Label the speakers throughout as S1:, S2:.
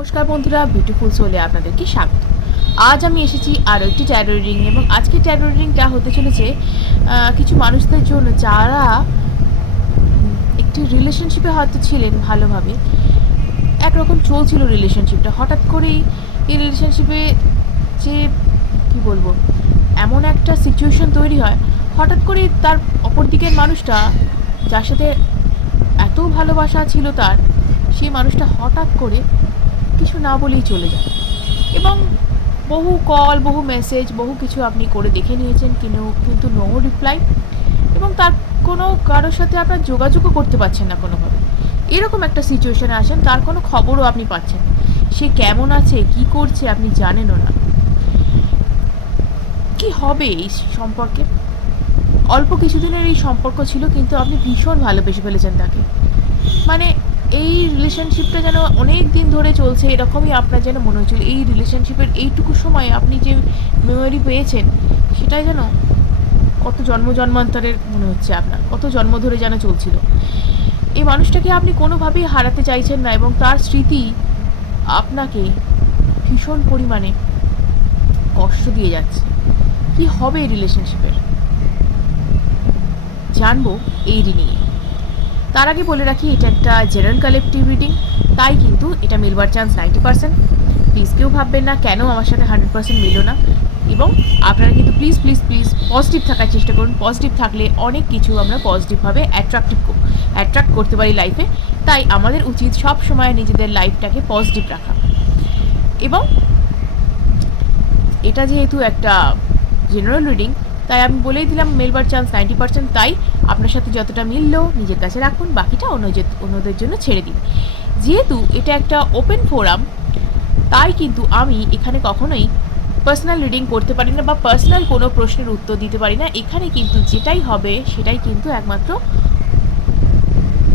S1: নমস্কার বন্ধুরা বিউটিফুল সোলে আপনাদেরকে স্বাগত। আজ আমি এসেছি আরও একটি ট্যারো রিডিং এবং আজকে ট্যারো রিডিংটা হতে চলেছে কিছু মানুষদের জন্য যারা একটি রিলেশনশিপে হয়তো ছিলেন ভালোভাবে। একরকম চলছিল রিলেশনশিপটা হঠাৎ করেই এই রিলেশনশিপে যে, কী বলব, এমন একটা সিচুয়েশন তৈরি হয়। হঠাৎ করেই তার অপর দিকের মানুষটা, যার সাথে এত ভালোবাসা ছিল তার, সেই মানুষটা হঠাৎ করে কিছু না বলেই চলে যায়। এবং বহু কল বহু মেসেজ বহু কিছু আপনি করে দেখে নিয়েছেন কিন্তু কিন্তু নো রিপ্লাই এবং তার কোনো কারোর সাথে আপনার যোগাযোগও করতে পারছেন না কোনোভাবে। এরকম একটা সিচুয়েশানে আসেন, তার কোনো খবরও আপনি পাচ্ছেন সে কেমন আছে, কি করছে আপনি জানেনও না। কি হবে এই সম্পর্কে? অল্প কিছুদিনের এই সম্পর্ক ছিল, কিন্তু আপনি ভীষণ ভালোবেসে ফেলেছেন তাকে। মানে এই রিলেশনশিপটা যেন অনেক দিন ধরে চলছে, এরকমই আপনার যেন মনে হচ্ছিল এই রিলেশনশিপের এইটুকু সময় আপনি যে মেমোরি পেয়েছেন, সেটাই যেন কত জন্ম জন্মান্তরের মনে হচ্ছে আপনার, কত জন্ম ধরে যেন চলছিল। এই মানুষটাকে আপনি কোনোভাবেই হারাতে চাইছেন না এবং তার স্মৃতি আপনাকে ভীষণ পরিমাণে কষ্ট দিয়ে যাচ্ছে। কি হবে এই রিলেশনশিপের জানব এই রিডিংয়ে তার আগে বলে রাখি, এটা একটা জেনারেল কালেকটিভ রিডিং তাই কিন্তু এটা মিলবার চান্স নাইনটি পার্সেন্ট প্লিজ কেউ ভাববেন না কেন আমার সাথে হান্ড্রেড পার্সেন্ট মিলো না। এবং আপনারা কিন্তু প্লিজ প্লিজ প্লিজ পজিটিভ থাকার চেষ্টা করুন। পজিটিভ থাকলে অনেক কিছু আমরা পজিটিভভাবে অ্যাট্রাক্টিভ অ্যাট্রাক্ট করতে পারি লাইফে তাই আমাদের উচিত সব সময় নিজেদের লাইফটাকে পজিটিভ রাখা। এবং এটা যেহেতু একটা জেনারেল রিডিং তাই আমি বলেই দিলাম মেলবার চান্স নাইনটি পার্সেন্ট তাই আপনার সাথে যতটা মিললো নিজের কাছে রাখুন, বাকিটা অন্য অন্যদের জন্য ছেড়ে দিন। যেহেতু এটা একটা ওপেন ফোরাম তাই কিন্তু আমি এখানে কখনোই পার্সোনাল রিডিং করতে পারি না বা পার্সোনাল কোনো প্রশ্নের উত্তর দিতে পারি না। এখানে কিন্তু যেটাই হবে, সেটাই কিন্তু একমাত্র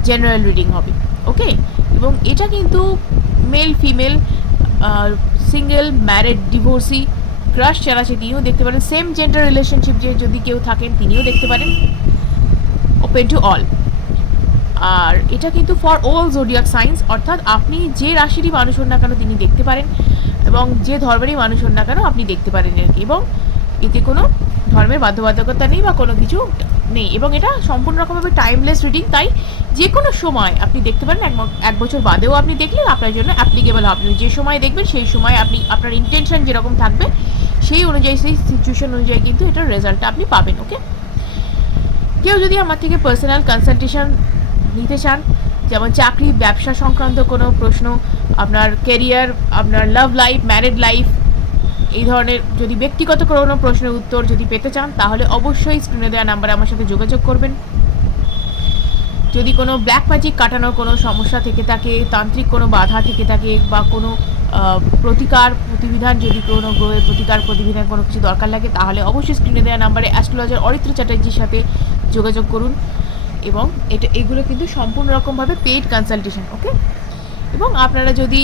S1: জেনারেল রিডিং হবে ওকে এবং এটা কিন্তু male female single married divorcee crush যারা আছে, তিনিও দেখতে পারেন। সেম জেন্ডার রিলেশনশিপ যে যদি কেউ থাকেন, তিনিও দেখতে পারেন। ওপেন টু অল আর এটা কিন্তু ফর অল জোডিয়াক সাইন্স অর্থাৎ আপনি যে রাশিরই মানুষ হন না কেন, তিনি দেখতে পারেন এবং যে ধর্মেরই মানুষ হন না কেন, আপনি দেখতে পারেন। আর কি এবং এতে কোনো ধর্মের বাধ্যবাধকতা নেই বা কোনো কিছু নেই। এবং এটা সম্পূর্ণ রকমভাবে টাইমলেস রিডিং তাই যে কোনো সময় আপনি দেখতে পারেন, এক বছর বাদেও আপনি দেখলেন আপনার জন্য অ্যাপ্লিকেবল হবে। যে সময় দেখবেন, সেই সময় আপনি, আপনার ইন্টেনশন যেরকম থাকবে সেই অনুযায়ী, সেই সিচুয়েশন অনুযায়ী কিন্তু এটার রেজাল্টটা আপনি পাবেন ওকে কেউ যদি আমার থেকে পার্সোনাল কনসালটেশন নিতে চান, যেমন চাকরি, ব্যবসা সংক্রান্ত কোনো প্রশ্ন, আপনার কেরিয়ার আপনার লাভ লাইফ ম্যারিড লাইফ এই ধরনের যদি ব্যক্তিগত কোনো প্রশ্নের উত্তর যদি পেতে চান, তাহলে অবশ্যই স্ক্রিনে দেওয়া নাম্বারে আমার সাথে যোগাযোগ করবেন। যদি কোনো ব্ল্যাক ম্যাজিক কাটানোর কোনো সমস্যা থেকে থাকে, তান্ত্রিক কোনো বাধা থেকে থাকে, বা কোনো প্রতিকার প্রতিবিধান, যদি কোনো গ্রহের প্রতিকার, প্রতিবিধান কোনো কিছু দরকার লাগে, তাহলে অবশ্যই স্ক্রিনে দেওয়া নাম্বারে অ্যাস্ট্রোলজার অরিত্র চ্যাটার্জির সাথে যোগাযোগ করুন। এবং এটা, এগুলো কিন্তু সম্পূর্ণ রকমভাবে পেইড কনসালটেশন ওকে এবং আপনারা যদি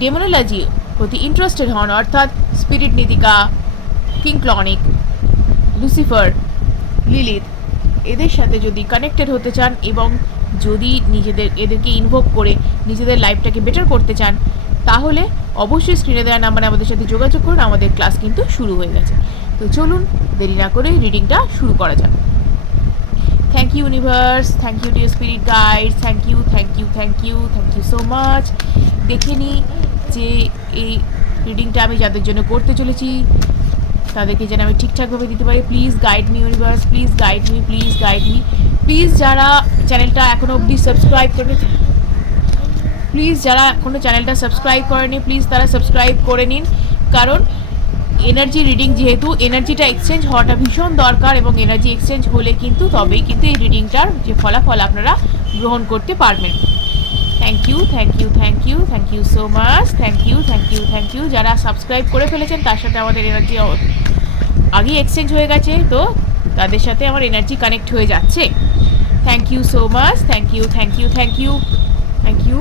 S1: ডেমোনোলজি প্রতি ইন্টারেস্টেড হন, অর্থাৎ স্পিরিট নীতিকা কিং ক্লনিক লুসিফার লিলিথ এদের সাথে যদি কানেক্টেড হতে চান এবং যদি নিজেদের, এদেরকে ইনভোভ করে নিজেদের লাইফটাকে বেটার করতে চান, তাহলে অবশ্যই স্ক্রিনে দেওয়া নাম্বারে আমাদের সাথে যোগাযোগ করুন, আমাদের ক্লাস কিন্তু শুরু হয়ে গেছে। তো চলুন, দেরি না করে রিডিংটা শুরু করা যাক। Thank you universe thank you dear spirit guide thank you thank you thank you thank you so much দেখে নিই যে এই রিডিংটা আমি যাদের জন্য করতে চলেছি, তাদেরকে যেন আমি ঠিকঠাকভাবে দিতে পারি। Please guide me universe please guide me please guide me please যারা চ্যানেলটা এখনও অবধি সাবস্ক্রাইব করে প্লিজ যারা এখনও চ্যানেলটা সাবস্ক্রাইব করেনি, প্লিজ তারা সাবস্ক্রাইব করে নিন। কারণ এনার্জি রিডিং যেহেতু এনার্জিটা এক্সচেঞ্জ হওয়াটা ভীষণ দরকার এবং এনার্জি এক্সচেঞ্জ হলে কিন্তু তবেই কিন্তু এই রিডিংটার যে ফলাফল আপনারা গ্রহণ করতে পারবেন। Thank you thank you thank you thank you so much thank you thank you thank you যারা সাবস্ক্রাইব করে ফেলেছেন, তার সাথে আমাদের এনার্জি আগেই এক্সচেঞ্জ হয়ে গেছে, তো তাদের সাথে আমার এনার্জি কানেক্ট হয়ে যাচ্ছে। Thank you so much thank you thank you thank you thank you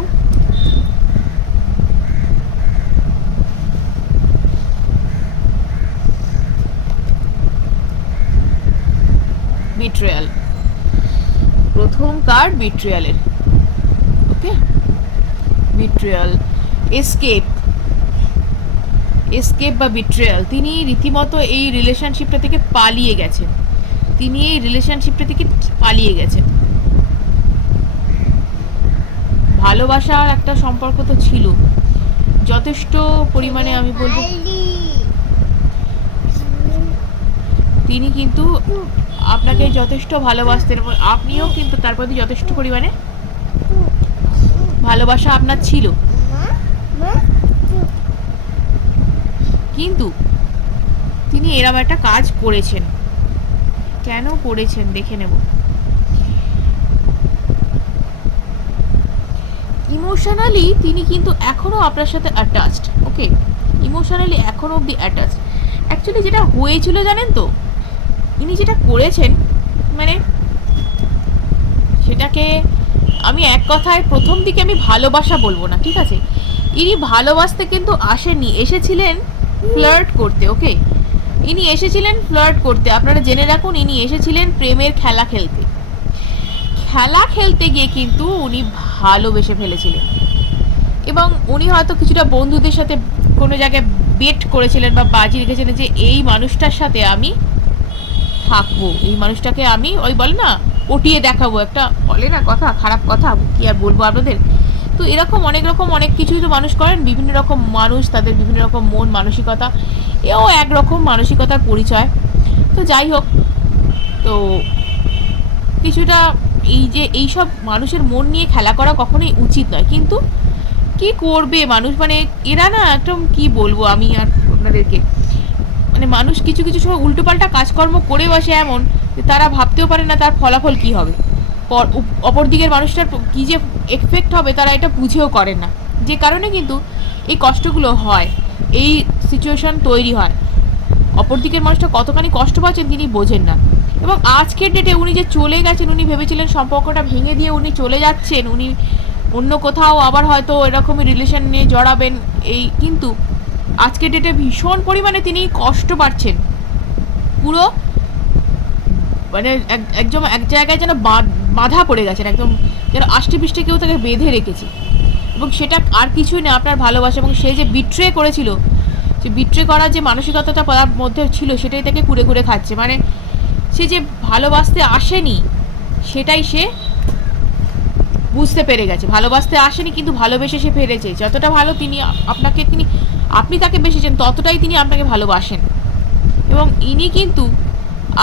S1: betrayal প্রথম কার্ড বিট্রিয়ালের ওকে বিট্রিয়াল এসকেপ এসকেপ বা বিট্রেয়াল তিনি রীতিমতো এই রিলেশনশিপটা থেকে পালিয়ে গেছেন। তিনি এই রিলেশনশিপটা থেকে পালিয়ে গেছেন। ভালোবাসার একটা সম্পর্ক তো ছিল। যথেষ্ট পরিমাণে আমি বলব তিনি কিন্তু আপনাকে যথেষ্ট ভালোবাসতেন এবং আপনিও কিন্তু তার প্রতি যথেষ্ট পরিমাণে ভালোবাসা আপনার ছিল। কিন্তু তিনি এরম একটা কাজ করেছেন। কেন করেছেন দেখে নেব। ইমোশনালি তিনি কিন্তু এখনও আপনার সাথে অ্যাটাচড ওকে ইমোশনালি এখনও অবধি অ্যাটাচড অ্যাকচুয়ালি যেটা হয়েছিল জানেন তো ইনি যেটা করেছেন মানে সেটাকে আমি এক কথায় প্রথম দিকে আমি ভালোবাসা বলব না, ঠিক আছে? ইনি ভালোবাসতে কিন্তু আসেনি এসেছিলেন ফ্লার্ট করতে, ওকে? ইনি এসেছিলেন ফ্লার্ট করতে, আপনারা জেনে রাখুন, ইনি এসেছিলেন প্রেমের খেলা খেলতে। খেলা খেলতে গিয়ে কিন্তু উনি ভালোবেসে ফেলেছিলেন। এবং উনি হয়তো কিছুটা বন্ধুদের সাথে কোনো জায়গায় বেট করেছিলেন বা বাজি রেখেছিলেন যে, এই মানুষটার সাথে আমি থাকব। এই মানুষটাকে আমি ওই বলে না পটিয়ে দেখাবো। একটা বলে না কথা, খারাপ কথা, কি আর বলব আপনাদের? তো এরকম অনেক রকম অনেক কিছুই তো মানুষ করেন, বিভিন্ন রকম মানুষ, তাদের বিভিন্ন রকম মন, মানসিকতা, এও একরকম মানসিকতার পরিচয়। তো যাই হোক, তো কিছুটা এই যে এই সব মানুষের মন নিয়ে খেলা করা কখনোই উচিত নয়। কিন্তু কি করবে মানুষ? মানে এরা না একদম কি বলব আমি আর আপনাদেরকে? মানে মানুষ কিছু কিছু সময় উল্টোপাল্টা কাজকর্ম করে বসে এমন যে তারা ভাবতেও পারে না তার ফলাফল কি হবে। পর উপ- অপর দিকের মানুষটার কী যে এফেক্ট হবে তারা এটা বুঝেও করে না। যে কারণে কিন্তু এই কষ্টগুলো হয়, এই সিচুয়েশন তৈরি হয়। অপর দিকের মানুষটা কতখানি কষ্ট পাচ্ছেন তিনি বোঝেন না। এবং আজকের ডেটে উনি যে চলে গেছেন, উনি ভেবেছিলেন সম্পর্কটা ভেঙে দিয়ে উনি চলে যাচ্ছেন, উনি অন্য কোথাও আবার হয়তো এরকমই রিলেশন নিয়ে জড়াবেন, এই কিন্তু আজকের ডেটে ভীষণ পরিমাণে তিনি কষ্ট পাচ্ছেন। পুরো মানে এক- একদম এক জায়গায় যেন বাঁধা পড়ে গেছেন, একদম যেন আষ্টে পিষ্টে কেউ তাকে বেঁধে রেখেছে। এবং সেটা আর কিছুই না, আপনার ভালোবাসা এবং সে যে বিট্রে করেছিল, যে বিট্রে করার যে মানসিকতাটা তার মধ্যে ছিল, সেটাই তাকে কুড়ে কুড়ে খাচ্ছে। মানে সে যে ভালোবাসতে আসেনি, সেটাই সে বুঝতে পেরে গেছে। ভালোবাসতে আসেনি, কিন্তু ভালোবেসে সে ফেরেছে যতটা ভালো তিনি, আপনাকে তিনি আপনি তাকে বেসেছেন, ততটাই তিনি আপনাকে ভালোবাসেন। এবং ইনি কিন্তু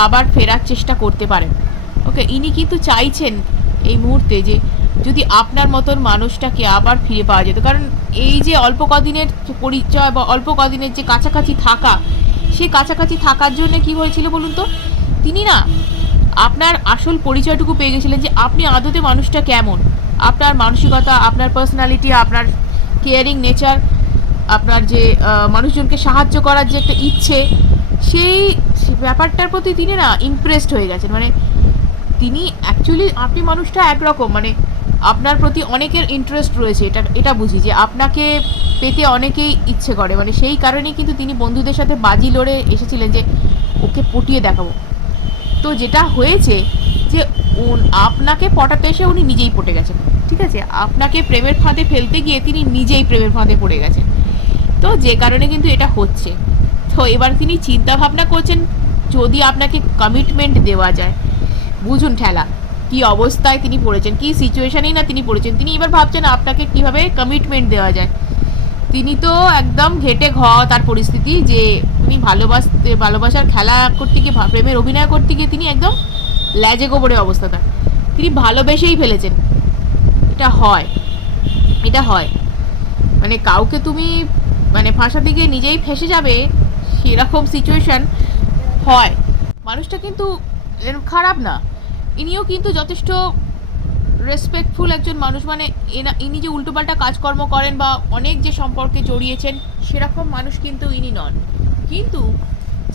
S1: আবার ফেরার চেষ্টা করতে পারেন। ওকে, ইনি কিন্তু চাইছেন এই মুহূর্তে যে যদি আপনার মতন মানুষটাকে আবার ফিরে পাওয়া যেত। কারণ এই যে অল্প কদিনের পরিচয় বা অল্প কদিনের যে কাছাকাছি থাকা, সে কাছাকাছি থাকার জন্য কি হয়েছিল বলুন তো? তিনি না আপনার আসল পরিচয়টুকু পেয়ে গেছিলেন যে আপনি আদতে মানুষটা কেমন? আপনার মানসিকতা, আপনার পার্সোনালিটি আপনার কেয়ারিং নেচার আপনার যে মানুষজনকে সাহায্য করার যে একটা ইচ্ছে, সেই ব্যাপারটার প্রতি তিনি না ইমপ্রেসড হয়ে গেছেন। মানে তিনি অ্যাকচুয়ালি আপনি মানুষটা একরকম মানে আপনার প্রতি অনেকের ইন্টারেস্ট রয়েছে, এটা এটা বুঝি যে আপনাকে পেতে অনেকেই ইচ্ছে করে। মানে সেই কারণেই কিন্তু তিনি বন্ধুদের সাথে বাজি লড়ে এসেছিলেন যে ওকে পটিয়ে দেখাবো। তো যেটা হয়েছে যে আপনাকে পটাতে এসে উনি নিজেই পটে গেছেন। ঠিক আছে? আপনাকে প্রেমের ফাঁদে ফেলতে গিয়ে তিনি নিজেই প্রেমের ফাঁদে পড়ে গেছেন। তো যে কারণে কিন্তু এটা হচ্ছে। তো এবার তিনি চিন্তা ভাবনা করছেন, যদি আপনাকে কমিটমেন্ট দেওয়া যায়। বুঝুন ঠেলা, কি অবস্থায় তিনি পড়েছেন, কি সিচুয়েশনেই না তিনি পড়েছেন। তিনি এবার ভাবছেন আপনাকে কীভাবে কমিটমেন্ট দেওয়া যায়। তিনি তো একদম ঘেটে ঘ তার পরিস্থিতি যে তিনি ভালোবাসতে, ভালোবাসার খেলা করতে গিয়ে প্রেমের অভিনয় করতে গিয়ে তিনি একদম ল্যাজে গোবরে অবস্থাটা তিনি ভালোবেসেই ফেলেছেন। এটা হয়। এটা হয়। মানে কাউকে তুমি মানে ফাঁসাতে গিয়ে নিজেই ফেসে যাবে, সেরকম সিচুয়েশন হয়। মানুষটা কিন্তু খারাপ না। ইনিও কিন্তু যথেষ্ট রেসপেক্টফুল একজন মানুষ। মানে এনা ইনি যে উল্টোপাল্টা কাজকর্ম করেন বা অনেক যে সম্পর্কে জড়িয়েছেন, সেরকম মানুষ কিন্তু ইনি নন। কিন্তু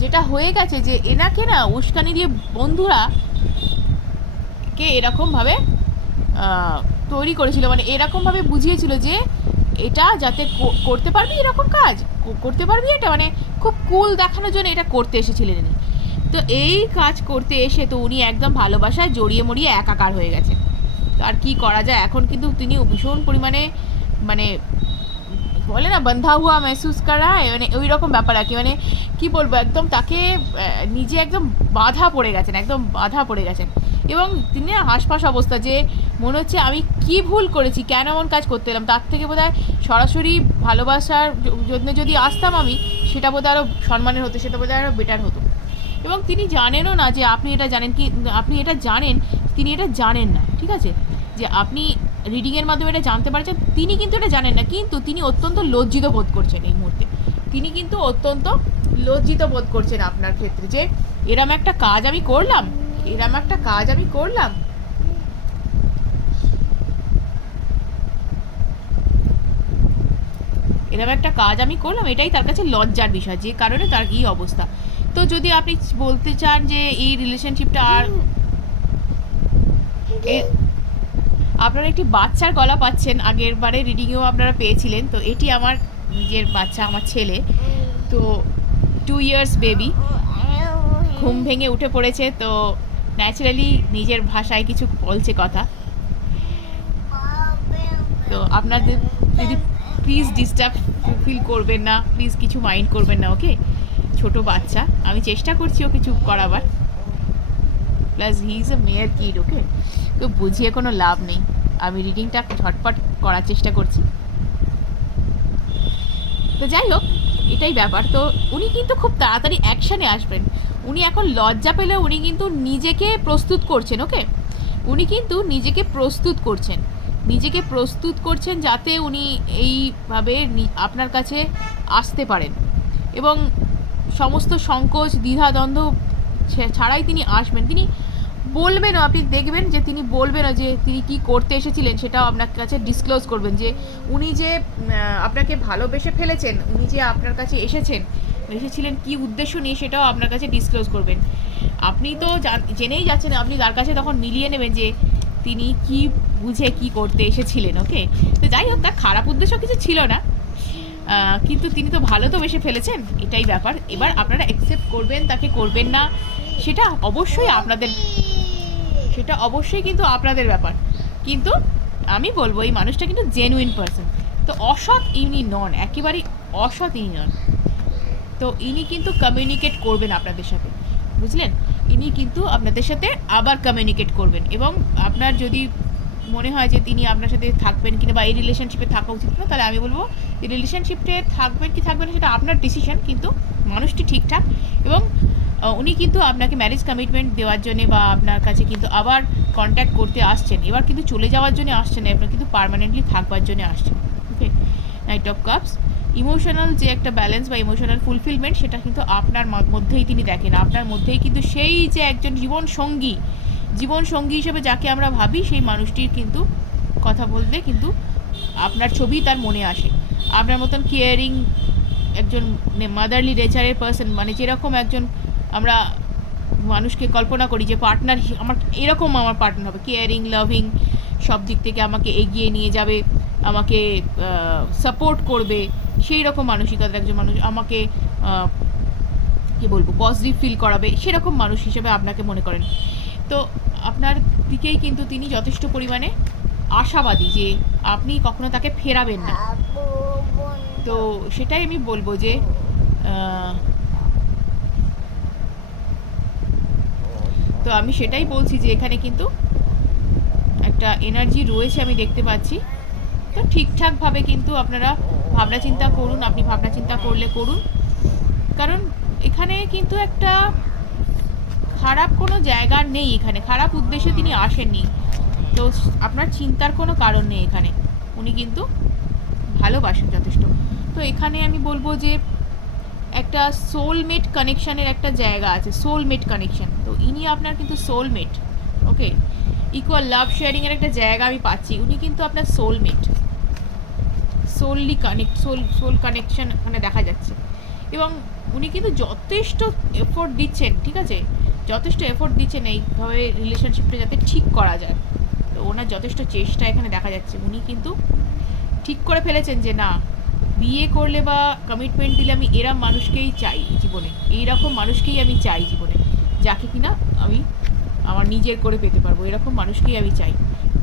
S1: যেটা হয়ে গেছে যে এনাকে না উস্কানি দিয়ে বন্ধুরা কে এরকমভাবে তৈরি করেছিল। মানে এরকমভাবে বুঝিয়েছিল যে এটা যাতে করতে পারবি এরকম কাজ করতে পারবি এটা মানে খুব কুল দেখানোর জন্য এটা করতে এসেছিলেন উনি তো এই কাজ করতে এসে তো উনি একদম ভালোবাসায় জড়িয়ে মরিয়ে একাকার হয়ে গেছে তো আর কি করা যায়, এখন কিন্তু তিনি ভীষণ পরিমাণে মানে বলে না, বন্ধা হুয়া মেহসুস করা হয় মানে ওই রকম ব্যাপার আর কি। মানে কি বলব, একদম তাকে নিজে একদম বাধা পড়ে গেছেন, একদম বাধা পড়ে গেছেন। এবং তিনি হাঁসফাঁস অবস্থা যে মনে হচ্ছে আমি কি ভুল করেছি, কেন এমন কাজ করতে এলাম, তার থেকে বোধহয় সরাসরি ভালোবাসার জন্য যদি আসতাম আমি, সেটা বোধহয় আরও সম্মানের হতো, সেটা বোধহয় আরও বেটার হতো। এবং তিনি জানেনও না যে আপনি এটা জানেন কি, আপনি এটা জানেন, তিনি এটা জানেন না, ঠিক আছে? যে আপনি রিডিংয়ের মাধ্যমে এটা জানতে পারছেন তিনি কিন্তু এটা জানেন না কিন্তু তিনি অত্যন্ত লজ্জিত বোধ করছেন এই মুহূর্তে। তিনি কিন্তু অত্যন্ত লজ্জিত বোধ করছেন আপনার ক্ষেত্রে যে এরম একটা কাজ আমি করলাম এরম একটা কাজ আমি করলাম। এরকম একটা কাজ আমি করলাম এটাই তার কাছে লজ্জার বিষয় যে কারণে তার এই অবস্থা। তো যদি আপনি বলতে চান যে এই রিলেশনশিপটা আর আপনারা একটি বাচ্চার গলা পাচ্ছেন, আগের বারে রিডিংয়েও আপনারা পেয়েছিলেন। তো এটি আমার নিজের বাচ্চা, আমার ছেলে। তো টু ইয়ার্স বেবি ঘুম ভেঙে উঠে পড়েছে, তো ন্যাচারালি নিজের ভাষায় কিছু বলছে কথা। তো আপনাদের যদি প্লিজ ডিস্টার্ব ফিল করবেন না প্লিজ কিছু মাইন্ড করবেন না ওকে ছোট বাচ্চা, আমি চেষ্টা করছি ওকে চুপ করাবার। Plus he is a mere kid ওকে তো বুঝিয়ে কোনো লাভ নেই। আমি রিডিংটা ঝটপট করার চেষ্টা করছি। তো যাই হোক, এটাই ব্যাপার। তো উনি কিন্তু খুব তাড়াতাড়ি অ্যাকশানে আসবেন। উনি এখন লজ্জা পেলে উনি কিন্তু নিজেকে প্রস্তুত করছেন ওকে উনি কিন্তু নিজেকে প্রস্তুত করছেন। নিজেকে প্রস্তুত করছেন যাতে উনি এইভাবে আপনার কাছে আসতে পারেন। এবং সমস্ত সংকোচ, দ্বিধাদ্বন্দ্ব ছাড়াই তিনি আসবেন। তিনি বলবেনও আপনি দেখবেন যে তিনি বলবেনও যে তিনি কি করতে এসেছিলেন, সেটাও আপনার কাছে ডিসক্লোজ করবেন যে উনি যে আপনাকে ভালোবেসে ফেলেছেন, উনি যে আপনার কাছে এসেছেন, এসেছিলেন কি উদ্দেশ্য নিয়ে সেটাও আপনার কাছে ডিসক্লোজ করবেন। আপনি তো জেনেই যাচ্ছেন, আপনি তার কাছে তখন মিলিয়ে নেবেন যে তিনি কি বুঝে কি করতে এসেছিলেন, ওকে? তো যাই হোক, তার খারাপ উদ্দেশ্য কিছু ছিল না। কিন্তু তিনি তো ভালো তো বেসে ফেলেছেন, এটাই ব্যাপার। এবার আপনারা অ্যাকসেপ্ট করবেন, তাকে করবেন না সেটা অবশ্যই আপনাদের সেটা অবশ্যই কিন্তু আপনাদের ব্যাপার। কিন্তু আমি বলব, এই মানুষটা কিন্তু জেনুইন পার্সন তো অসৎ ইনি নন, একেবারেই অসৎ ইনি নন। তো ইনি কিন্তু কমিউনিকেট করবেন আপনাদের সাথে। বুঝলেন? ইনি কিন্তু আপনাদের সাথে আবার কমিউনিকেট করবেন। এবং আপনার যদি মনে হয় যে তিনি আপনার সাথে থাকবেন কিনা বা এই রিলেশনশিপে থাকা উচিত না তাহলে আমি বলব এই রিলেশনশিপে থাকবেন কি থাকবেন সেটা আপনার ডিসিশন কিন্তু মানুষটি ঠিকঠাক। এবং উনি কিন্তু আপনাকে ম্যারেজ কমিটমেন্ট দেওয়ার জন্য বা আপনার কাছে কিন্তু আবার কন্ট্যাক্ট করতে আসছেন। এবার কিন্তু চলে যাওয়ার জন্য আসছেন না আপনার কিন্তু পার্মানেন্টলি থাকবার জন্য আসছেন। Okay knight of cups emotional যে একটা ব্যালেন্স বা ইমোশনাল ফুলফিলমেন্ট সেটা কিন্তু আপনার মধ্যেই তিনি দেখেন। আপনার মধ্যেই কিন্তু সেই যে একজন জীবন সঙ্গী জীবন সঙ্গী হিসেবে যাকে আমরা ভাবি, সেই মানুষটির কিন্তু কথা বললে কিন্তু আপনার ছবি তার মনে আসে। আপনার মতন কেয়ারিং একজন মাদারলি নেচারের পার্সন মানে যেরকম একজন আমরা মানুষকে কল্পনা করি যে পার্টনার আমার এরকম আমার পার্টনার হবে। কেয়ারিং লাভিং সব দিক থেকে আমাকে এগিয়ে নিয়ে যাবে আমাকে সাপোর্ট করবে সেই রকম মানসিকতার একজন মানুষ আমাকে কি বলব পজিটিভ ফিল করাবে সেরকম মানুষ হিসেবে আপনাকে মনে করেন। তো আপনার দিকেই কিন্তু তিনি যথেষ্ট পরিমাণে আশাবাদী যে আপনি কখনো তাকে ফেরাবেন না। তো সেটাই আমি বলব যে তো আমি সেটাই বলছি যে এখানে কিন্তু একটা এনার্জি রয়েছে আমি দেখতে পাচ্ছি। তো ঠিকঠাকভাবে কিন্তু আপনারা ভাবনা চিন্তা করুন, আপনি ভাবনা চিন্তা করলে করুন। কারণ এখানে কিন্তু একটা খারাপ কোনো জায়গা নেই এখানে, খারাপ উদ্দেশ্যে তিনি আসেননি। তো আপনার চিন্তার কোনো কারণ নেই এখানে, উনি কিন্তু ভালোবাসেন যথেষ্ট। তো এখানে আমি বলব যে একটা সোলমেট কানেকশানের একটা জায়গা আছে সোলমেট কানেকশন তো ইনি আপনার কিন্তু সোলমেট ওকে ইকুয়াল লাভ শেয়ারিংয়ের একটা জায়গা আমি পাচ্ছি, উনি কিন্তু আপনার soulmate solely connect soul soul connection এখানে দেখা যাচ্ছে। এবং উনি কিন্তু যথেষ্ট এফোর্ট দিচ্ছেন, ঠিক আছে? যথেষ্ট এফোর্ট দিচ্ছেন এইভাবে রিলেশনশিপটা যাতে ঠিক করা যায়। তো ওনার যথেষ্ট চেষ্টা এখানে দেখা যাচ্ছে। উনি কিন্তু ঠিক করে ফেলেছেন যে না বিয়ে করলে বা কমিটমেন্ট দিলে আমি এরম মানুষকেই চাই জীবনে। এইরকম মানুষকেই আমি চাই জীবনে। যাকে কিনা আমি আমার নিজের করে পেতে পারব, এরকম মানুষকেই আমি চাই।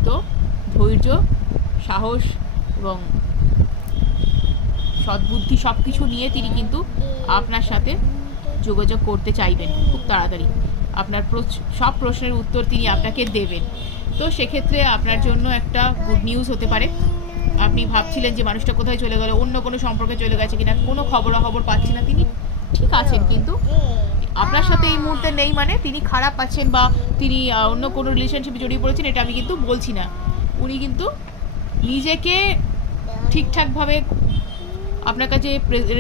S1: তো ধৈর্য, সাহস এবং সদ্বুদ্ধি সব কিছু নিয়ে তিনি কিন্তু আপনার সাথে যোগাযোগ করতে চাইবেন খুব তাড়াতাড়ি। আপনার সব প্রশ্নের উত্তর তিনি আপনাকে দেবেন। তো সেক্ষেত্রে আপনার জন্য একটা গুড নিউজ হতে পারে। আপনি ভাবছিলেন যে মানুষটা কোথায় চলে গেল, অন্য কোনো সম্পর্কে চলে গেছে কিনা, কোনো খবরাখবর পাচ্ছি না তিনি। ঠিক আছেন কিন্তু। আপনার সাথে এই মুহূর্তে নেই মানে তিনি খারাপ আছেন বা তিনি অন্য কোনো রিলেশনশিপে জড়িয়ে পড়েছেন এটা আমি কিন্তু বলছি না। উনি কিন্তু নিজেকে ঠিকঠাকভাবে আপনার কাছে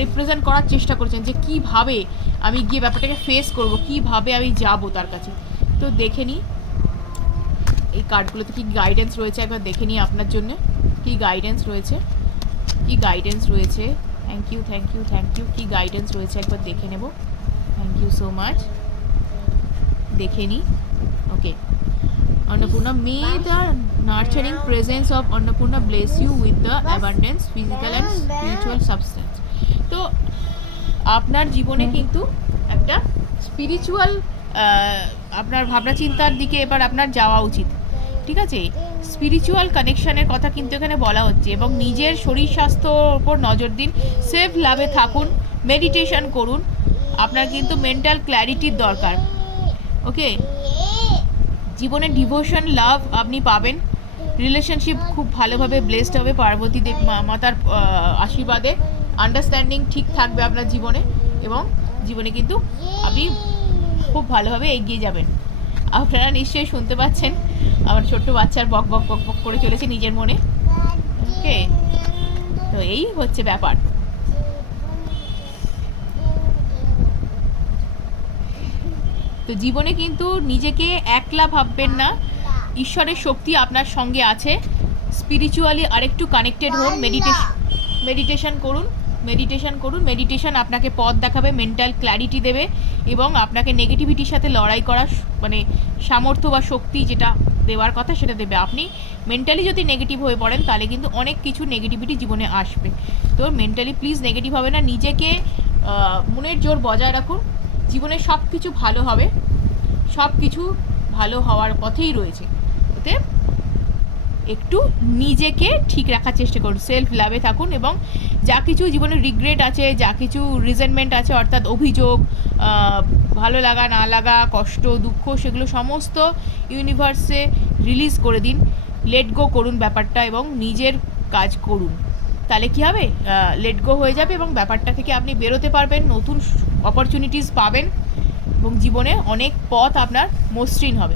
S1: রিপ্রেজেন্ট করার চেষ্টা করছেন যে কীভাবে আমি গিয়ে ব্যাপারটাকে ফেস করব, কীভাবে আমি যাব তার কাছে। তো দেখে নিই এই কার্ডগুলোতে কি গাইডেন্স রয়েছে একবার দেখে নিই আপনার জন্য। কি গাইডেন্স রয়েছে? কি গাইডেন্স রয়েছে? Thank you thank you thank you key guidance রয়েছে? একবার দেখে নেব। থ্যাংক ইউ সো মাচ দেখে নিই okay Annapurna may the nurturing presence of Annapurna bless you with the abundance physical and spiritual substance তো আপনার জীবনে কিন্তু একটা স্পিরিচুয়াল আপনার ভাবনা চিন্তার দিকে এবার আপনার যাওয়া উচিত। ঠিক আছে? স্পিরিচুয়াল কানেকশনের কথা কিন্তু এখানে বলা হচ্ছে এবং নিজের শরীর স্বাস্থ্যর ওপর নজর দিন সেফ লাভে থাকুন মেডিটেশন করুন, আপনার কিন্তু মেন্টাল ক্ল্যারিটির দরকার ওকে জীবনে ডিভোশন লাভ আপনি পাবেন রিলেশনশিপ খুব ভালোভাবে ব্লেসড হবে, পার্বতী দেব মাতার আশীর্বাদে আন্ডারস্ট্যান্ডিং ঠিক থাকবে আপনার জীবনে এবং জীবনে কিন্তু আপনি খুব ভালোভাবে এগিয়ে যাবেন। আপনারা নিশ্চয়ই শুনতে পাচ্ছেন। আমার ছোট্ট বাচ্চার বক বক বক বক করে চলেছে নিজের মনে। ওকে তো এই হচ্ছে ব্যাপার। তো জীবনে কিন্তু নিজেকে একলা ভাববেন না। ঈশ্বরের শক্তি আপনার সঙ্গে আছে। স্পিরিচুয়ালি আরেকটু কানেক্টেড হন। মেডিটেশন মেডিটেশন করুন। মেডিটেশন করুন। মেডিটেশন আপনাকে পথ দেখাবে মেন্টাল ক্ল্যারিটি দেবে এবং আপনাকে নেগেটিভিটির সাথে লড়াই করার মানে সামর্থ্য বা শক্তি যেটা দেওয়ার কথা সেটা দেবে। আপনি মেন্টালি যদি নেগেটিভ হয়ে পড়েন, তাহলে কিন্তু অনেক কিছু নেগেটিভিটি জীবনে আসবে। তো মেন্টালি প্লিজ নেগেটিভ হবে না। নিজেকে মনের জোর বজায় রাখুন। জীবনে সব কিছু ভালো হবে। সব কিছু ভালো হওয়ার পথেই রয়েছে। ওতে একটু নিজেকে ঠিক রাখার চেষ্টা করুন। সেলফ লাভে থাকুন এবং যা কিছু জীবনে রিগ্রেট আছে, যা কিছু রিজেন্টমেন্ট আছে, অর্থাৎ অভিযোগ ভালো লাগা, না লাগা, কষ্ট, দুঃখ, সেগুলো সমস্ত ইউনিভার্সে রিলিজ করে দিন। লেট গো করুন ব্যাপারটা এবং নিজের কাজ করুন। তাহলে কী হবে? লেট গো হয়ে যাবে এবং ব্যাপারটা থেকে আপনি বেরোতে পারবেন, নতুন অপরচুনিটিস পাবেন এবং জীবনে অনেক পথ আপনার মসৃণ হবে।